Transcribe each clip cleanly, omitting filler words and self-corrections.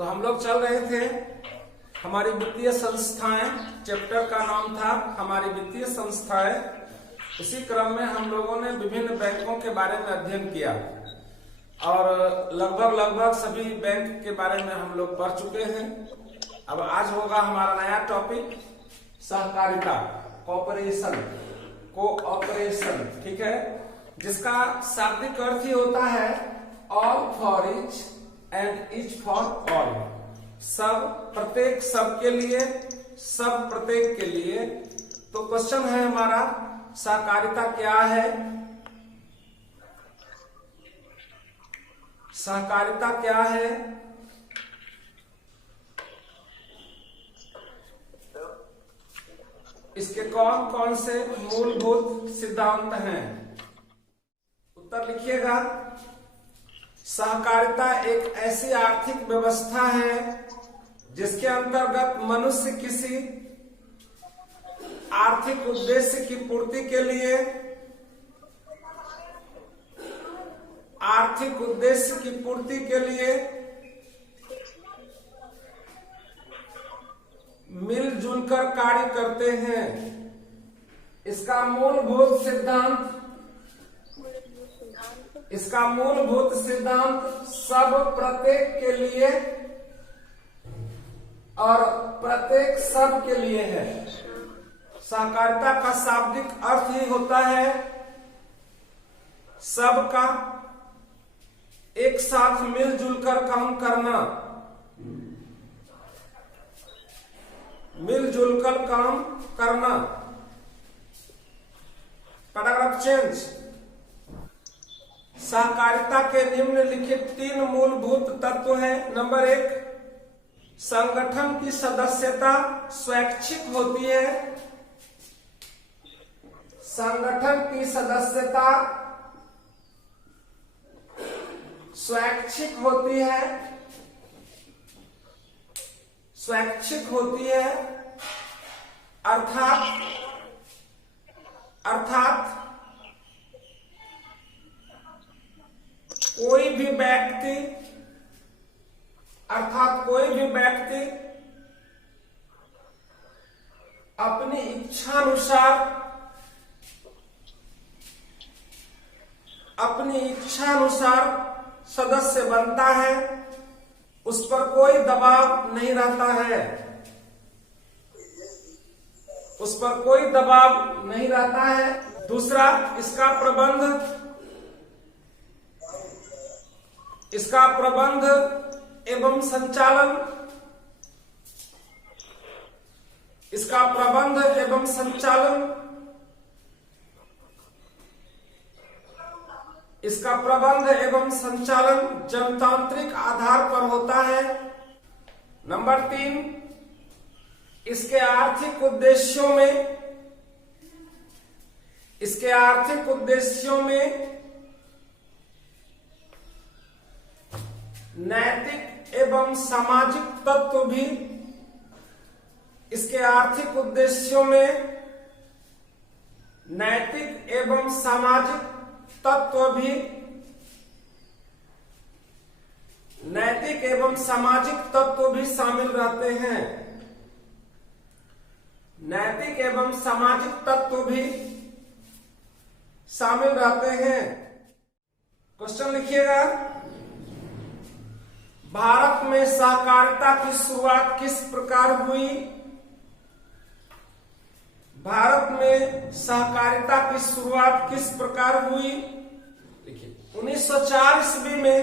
तो हम लोग चल रहे थे हमारी वित्तीय संस्थाएं, चैप्टर का नाम था हमारी वित्तीय संस्थाएं। उसी क्रम में हम लोगों ने विभिन्न बैंकों के बारे में अध्ययन किया और लगभग सभी बैंक के बारे में हम लोग पढ़ चुके हैं। अब आज होगा हमारा नया टॉपिक सहकारिता, कोऑपरेशन, ठीक है, जिसका शाब्दिक अर्थ ही होता है all for each and each for all. सब प्रत्येक, सबके लिए, सब प्रत्येक के लिए। तो क्वेश्चन है हमारा, सहकारिता क्या है? सहकारिता क्या है? इसके कौन कौन से मूलभूत सिद्धांत हैं? उत्तर लिखिएगा। सहकारिता एक ऐसी आर्थिक व्यवस्था है जिसके अंतर्गत मनुष्य किसी आर्थिक उद्देश्य की पूर्ति के लिए, आर्थिक उद्देश्य की पूर्ति के लिए मिलजुल कर कार्य करते हैं। इसका मूलभूत सिद्धांत सब प्रत्येक के लिए और प्रत्येक सब के लिए है। सहकारिता का शाब्दिक अर्थ ही होता है सबका एक साथ मिलजुल कर काम करना, मिलजुल कर काम करना। Paragraph change. सहकारिता के निम्नलिखित 3 मूलभूत तत्व हैं। नंबर 1, संगठन की सदस्यता स्वैच्छिक होती है। संगठन की सदस्यता स्वैच्छिक होती है, स्वैच्छिक होती है, अर्थात कोई भी व्यक्ति अपनी इच्छानुसार सदस्य बनता है। उस पर कोई दबाव नहीं रहता है, उस पर कोई दबाव नहीं रहता है। दूसरा, इसका प्रबंध एवं संचालन, जनतांत्रिक आधार पर होता है। नंबर 3, इसके आर्थिक उद्देश्यों में नैतिक एवं सामाजिक तत्व भी, इसके आर्थिक उद्देश्यों में नैतिक एवं सामाजिक तत्व भी शामिल रहते हैं। नैतिक एवं सामाजिक तत्व भी शामिल रहते हैं। क्वेश्चन लिखिएगा। भारत में सहकारिता की शुरुआत किस प्रकार हुई? भारत में सहकारिता की शुरुआत किस प्रकार हुई? देखिए, 1904 ईस्वी में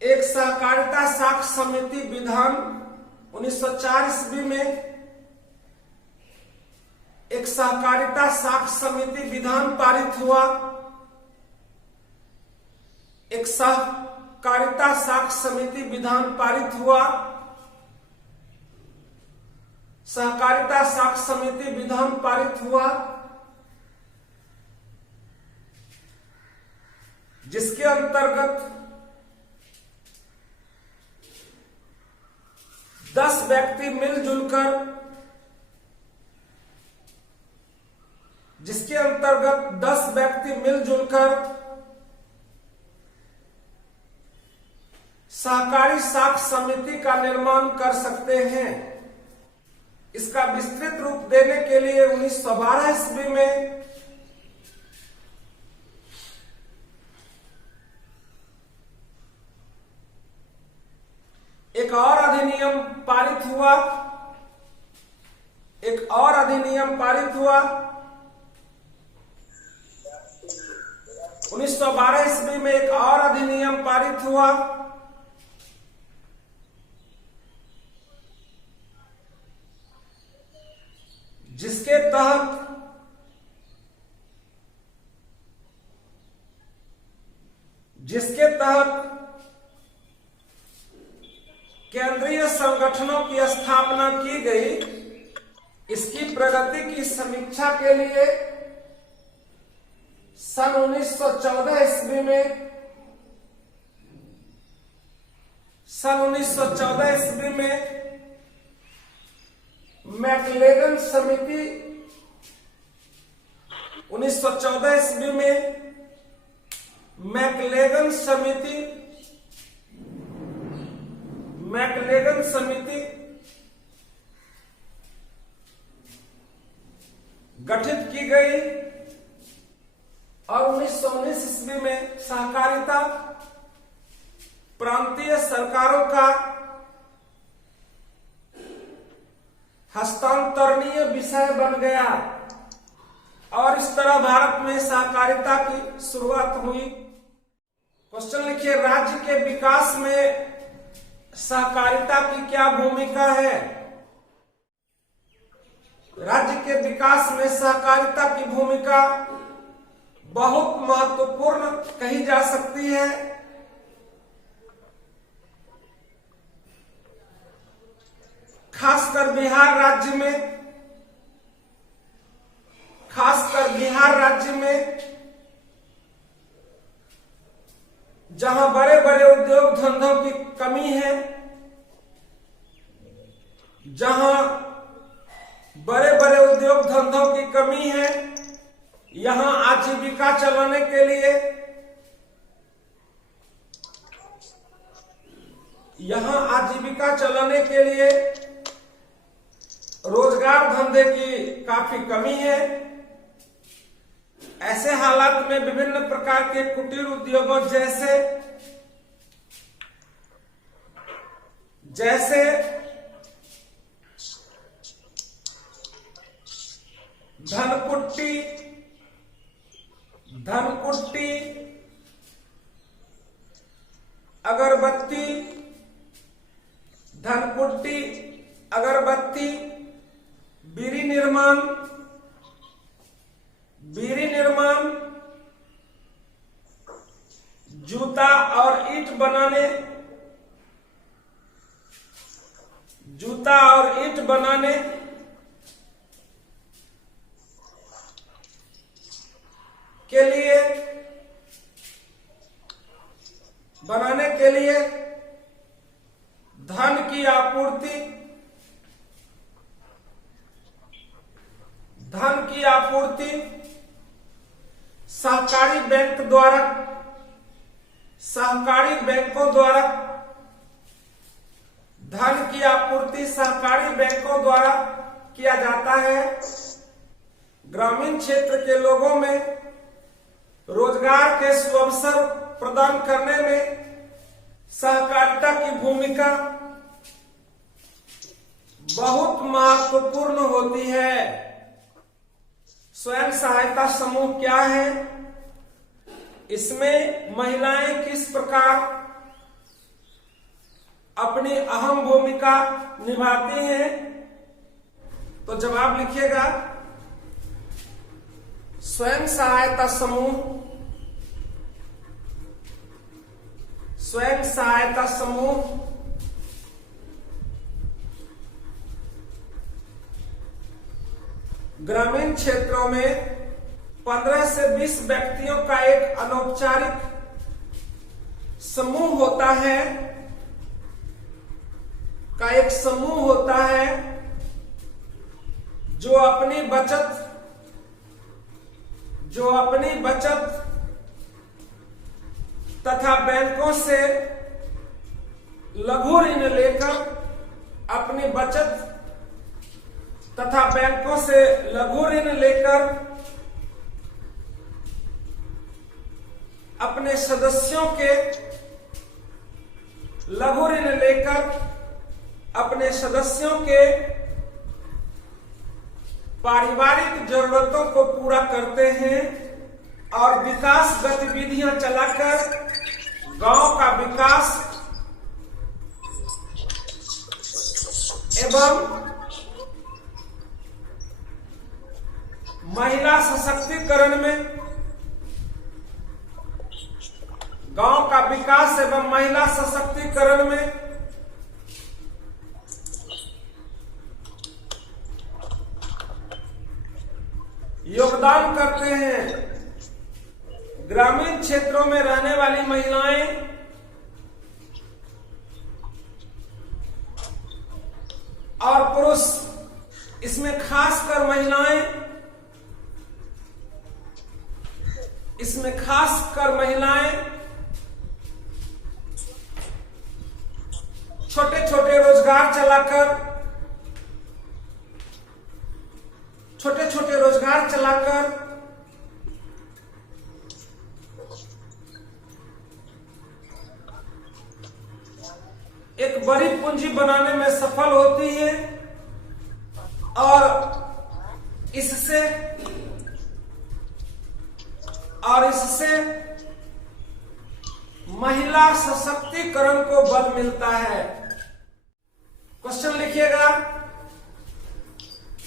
एक सहकारिता साख समिति विधान, 1904 ईस्वी में एक सहकारिता साख समिति विधान पारित हुआ। एक सहकारिता साख समिति विधान पारित हुआ। सहकारिता साख समिति विधान पारित हुआ जिसके अंतर्गत 10 व्यक्ति मिलजुल कर 10 व्यक्ति मिलजुल कर सहकारी साख समिति का निर्माण कर सकते हैं। इसका विस्तृत रूप देने के लिए 1912 ईस्वी में एक और अधिनियम पारित हुआ। 1912 ईस्वी में एक और अधिनियम पारित हुआ जिसके तहत केंद्रीय संगठनों की स्थापना की गई। इसकी प्रगति की समीक्षा के लिए सन 1914 ईस्वी में मैकलेगन समिति 1914 ईस्वी में मैकलेगन समिति गठित की गई और 1919 ईस्वी में सहकारिता प्रांतीय सरकारों का हस्तांतरणीय विषय बन गया और इस तरह भारत में सहकारिता की शुरुआत हुई। क्वेश्चन लिखिए, राज्य के विकास में सहकारिता की क्या भूमिका है? राज्य के विकास में सहकारिता की भूमिका बहुत महत्वपूर्ण कही जा सकती है। खासकर बिहार राज्य में जहां बड़े बड़े उद्योग धंधों की कमी है, यहां आजीविका चलाने के लिए रोजगार धंधे की काफी कमी है। ऐसे हालात में विभिन्न प्रकार के कुटीर उद्योगों जैसे धनकुट्टी, अगरबत्ती, बीड़ी निर्माण, जूता और ईंट बनाने के लिए धन की आपूर्ति सहकारी बैंकों द्वारा किया जाता है। ग्रामीण क्षेत्र के लोगों में रोजगार के सुअवसर प्रदान करने में सहकारिता की भूमिका बहुत महत्वपूर्ण होती है। स्वयं सहायता समूह क्या है? इसमें महिलाएं किस प्रकार अपनी अहम भूमिका निभाती हैं? तो जवाब लिखिएगा, स्वयं सहायता समूह ग्रामीण क्षेत्रों में 15 से 20 व्यक्तियों का एक अनौपचारिक समूह होता है जो जो अपनी बचत तथा बैंकों से लघु ऋण लेकर अपनी बचत तथा बैंकों से लघु ऋण लेकर अपने सदस्यों के लघु ऋण लेकर अपने सदस्यों के पारिवारिक जरूरतों को पूरा करते हैं और विकास गतिविधियां चलाकर गांव का विकास एवं महिला सशक्तिकरण में गांव का विकास एवं महिला सशक्तिकरण में योगदान करते हैं। ग्रामीण क्षेत्रों में रहने वाली महिलाएं और पुरुष, इसमें खासकर महिलाएं छोटे छोटे रोजगार चलाकर एक बड़ी पूंजी बनाने में सफल होती है और इससे महिला सशक्तिकरण को बल मिलता है। क्वेश्चन लिखिएगा,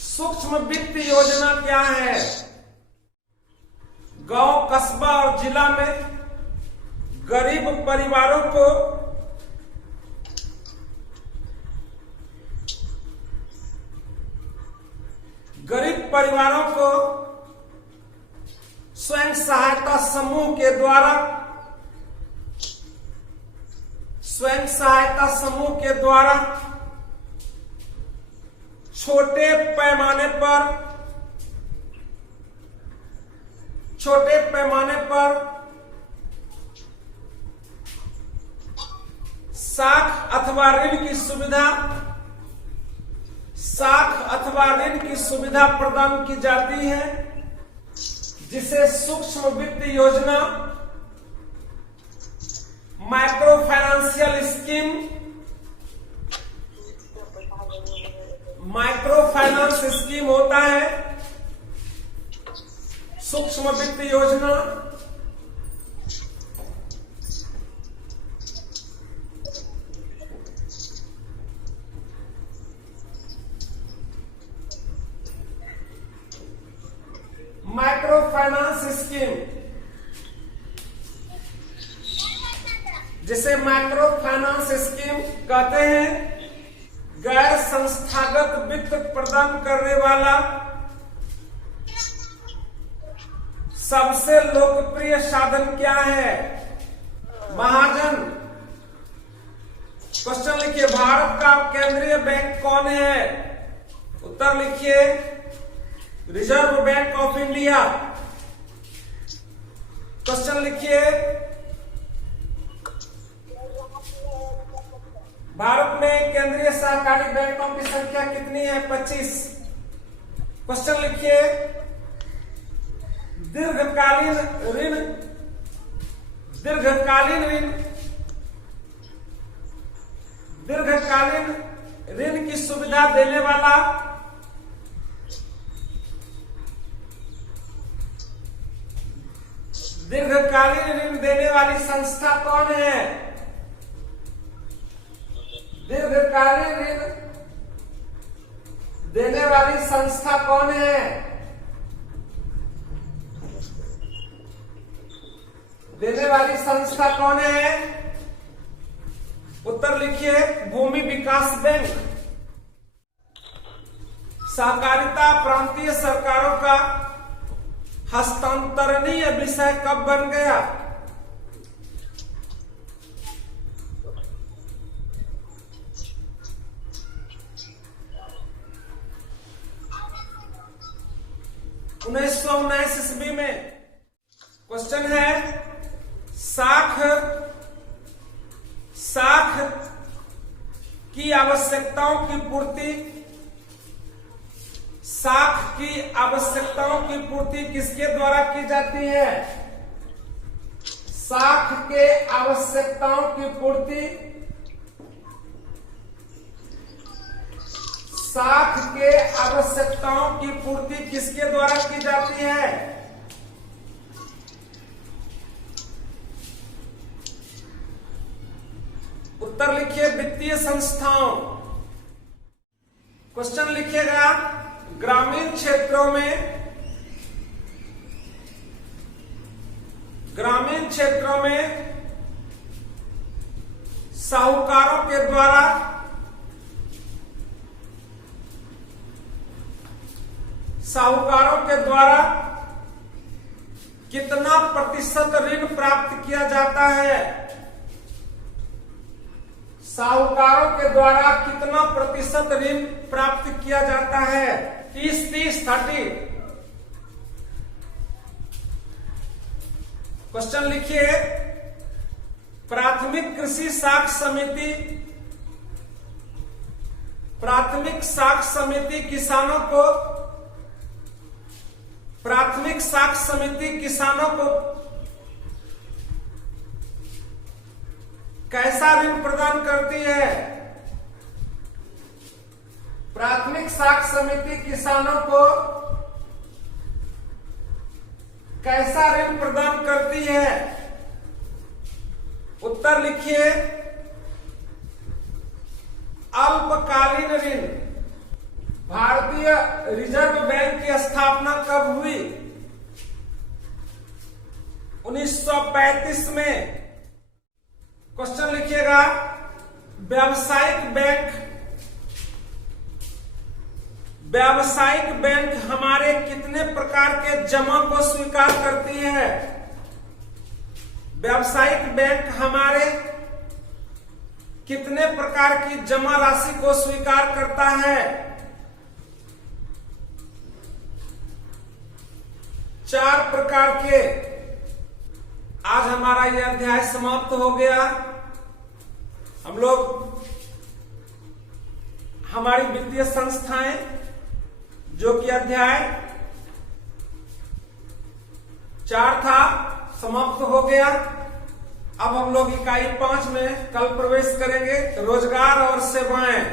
सूक्ष्म वित्त योजना क्या है? गांव, कस्बा और जिला में गरीब परिवारों को स्वयं सहायता समूह के द्वारा छोटे पैमाने पर साख अथवा ऋण की सुविधा प्रदान की जाती है, जिसे सूक्ष्म वित्त योजना, माइक्रो फाइनेंस स्कीम होता है। सूक्ष्म वित्त योजना माइक्रो फाइनेंस स्कीम, जिसे माइक्रो फाइनेंस स्कीम कहते हैं, गैर संस्थागत वित्त प्रदान करने वाला सबसे लोकप्रिय साधन क्या है? महाजन। क्वेश्चन लिखिए, भारत का केंद्रीय बैंक कौन है? उत्तर लिखिए, reserve bank of India. Question लिखिए, भारत में केंद्रीय सहकारी बैंकों की संख्या कितनी है? 25। क्वेश्चन लिखिए, दीर्घकालीन ऋण की सुविधा देने वाला दीर्घकालीन ऋण देने वाली संस्था कौन है? दीर्घकालीन ऋण देने वाली संस्था कौन है? देने वाली संस्था कौन है? उत्तर लिखिए, भूमि विकास बैंक। सहकारिता प्रांतीय सरकारों का हस्तांतरणीय विषय कब बन गया? उन्नीस सौ 19 ईस्वी में। क्वेश्चन है साख की आवश्यकताओं की पूर्ति, साख की आवश्यकताओं की पूर्ति किसके द्वारा की जाती है? साख के आवश्यकताओं की पूर्ति, साख के आवश्यकताओं की पूर्ति किसके द्वारा की जाती है? उत्तर लिखिए वित्तीय संस्थाओं। क्वेश्चन लिखिएगा ग्रामीण क्षेत्रों में साहूकारों के द्वारा कितना प्रतिशत ऋण प्राप्त किया जाता है? साहूकारों के द्वारा कितना प्रतिशत ऋण प्राप्त किया जाता है? 30-30-30। क्वेश्चन लिखिए प्राथमिक कृषि साख समिति, प्राथमिक साख समिति किसानों को, प्राथमिक साख समिति किसानों को कैसा ऋण प्रदान करती है? प्राथमिक साख समिति किसानों को कैसा ऋण प्रदान करती है? उत्तर लिखिए अल्पकालीन ऋण। भारतीय रिजर्व बैंक की स्थापना कब हुई? 1935 में। क्वेश्चन लिखिएगा व्यावसायिक बैंक हमारे कितने प्रकार के जमा को स्वीकार करती है? व्यावसायिक बैंक हमारे कितने प्रकार की जमा राशि को स्वीकार करता है? 4 प्रकार के। आज हमारा यह अध्याय समाप्त हो गया। हम लोग हमारी वित्तीय संस्थाएं जो कि अध्याय 4 था समाप्त हो गया। अब हम लोग इकाई 5 में कल प्रवेश करेंगे, रोजगार और सेवाएं।